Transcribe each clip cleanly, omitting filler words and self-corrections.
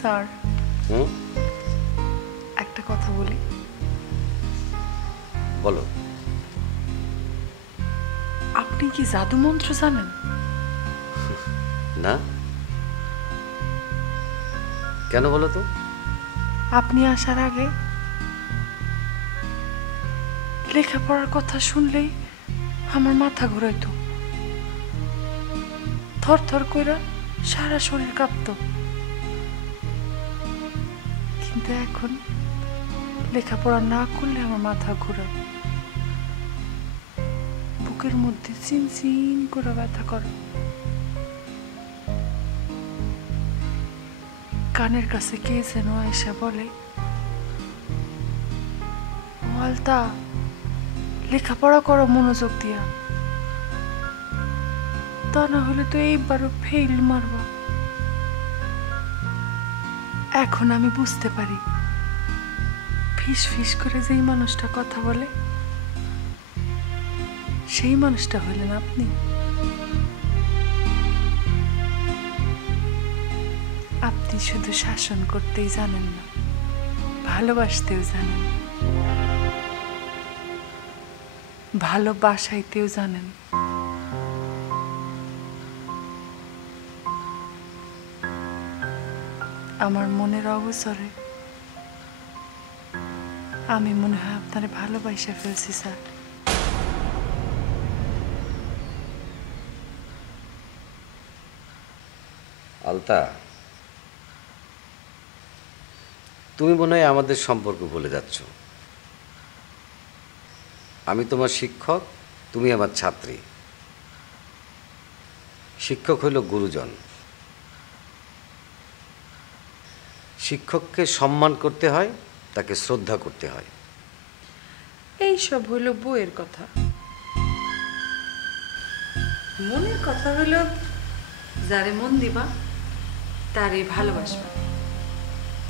Sir একটা কথা বলি। বলো। আপনি কি জাদু মন্ত্র জানেন? না, কেন বলো তো? আপনি আসার আগে লেখাপড়ার কথা শুনলেই আমার মাথা ঘুরাইতো, থর থর কইরা সারা শরীর কাঁপতো। কিন্তু এখন লেখাপড়া না করলে আমার মাথা ঘুরায়, বুকের মধ্যে চিনচিন করে ব্যথা করে, কানের কাছে কে যেন এসে বলে, ও আলতা, লেখাপড়া করো মনোযোগ দিয়া, তা না হলে তো এইবারও ফেল মারবা। এখন আমি বুঝতে পারি ফিস ফিস করে যেই মানুষটা কথা বলে সেই মানুষটা হলেন আপনি। আপনি শুধু শাসন করতেই জানেন না, ভালোবাসতেও জানেন, ভালোবাসাইতেও জানেন। আমার মনের অবসরে আমি মনে হয় আপনারে ভালোবাসা ফেলছি স্যার। আলতা, তুমি মনে হয় আমাদের সম্পর্ক ভুলে যাচ্ছ। আমি তোমার শিক্ষক, তুমি আমার ছাত্রী। শিক্ষক হইল গুরুজন। শিক্ষককে সম্মান করতে হয়, তাকে শ্রদ্ধা করতে হয়। এই সব হলো বইয়ের কথা। মনের কথা হলো যারে মন দিবা তারই ভালোবাসবা,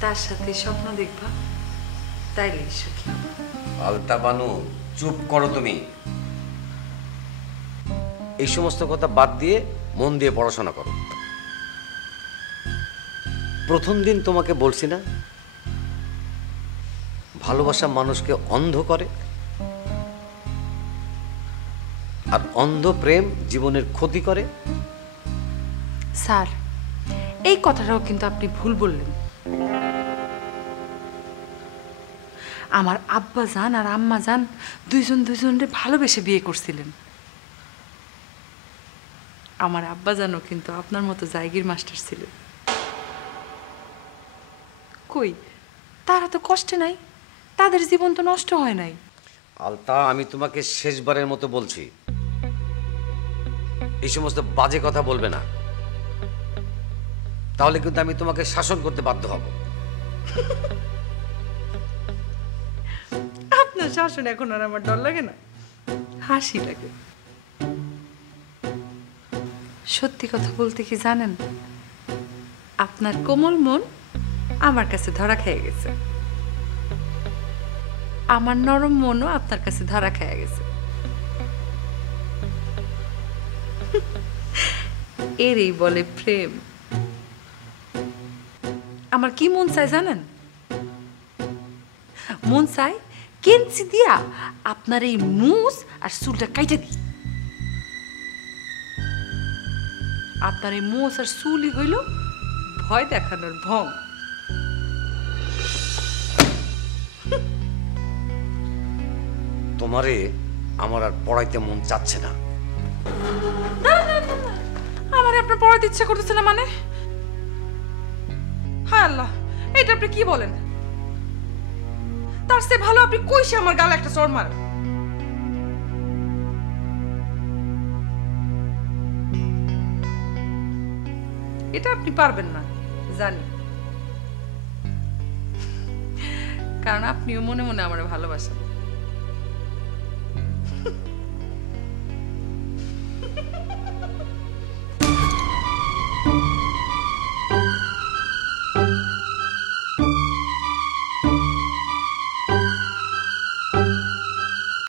তার সাথে স্বপ্ন দেখবা, তাইলে সুখী। আলতা বানু, চুপ করো তুমি। এই সমস্ত কথা বাদ দিয়ে মন দিয়ে পড়াশোনা করো। প্রথম দিন তোমাকে বলছি না, ভালোবাসা মানুষকে অন্ধ করে, আর অন্ধ প্রেম জীবনের ক্ষতি করে। স্যার, এই কথাটাও কিন্তু আপনি ভুল বললেন। আমার আব্বা জান আর আম্মা জান দুজনরে ভালোবেসে বিয়ে করছিলেন। আমার আব্বা জানও কিন্তু আপনার মতো জায়গির মাস্টার ছিলেন। কই, তারা তো কষ্টে নাই, তাদের জীবন তো নষ্ট হয় নাই। আলতা, আমি তোমাকে শেষবারের মতো বলছি, এই সমস্ত বাজে কথা বলবে না, তাহলে কিন্তু আমি তোমাকে শাসন করতে বাধ্য হব। আপনার শাসন এখন আর আমার ডর লাগে না, হাসি লাগে। সত্যি কথা বলতে কি জানেন, আপনার কোমল মন আমার কাছে ধরা খেয়ে গেছে, আমার নরম মনও আপনার কাছে ধরা খেয়ে গেছে। এরই বলে প্রেম। আমার কি মন চায় জানেন? মন চায় কেঞ্চি দিয়া আপনার এই মুছ আর চুলটা কাইটে দিই। আপনার এই মুছ আর চুলই হইল ভয় দেখানোর ভং। তোমারে আমার আর পড়াইতে মন চাচ্ছে না। আমার আপনার পড়াতে ইচ্ছা করতেছে না মানে? হায় আল্লাহ, এটা আপনি কি বলেন? তার চেয়ে ভালো আপনি কইসে আমার গালে একটা চড় মারেন। এটা আপনি পারবেন না জানি, কারণ আপনিও মনে মনে আমার ভালোবাসেন।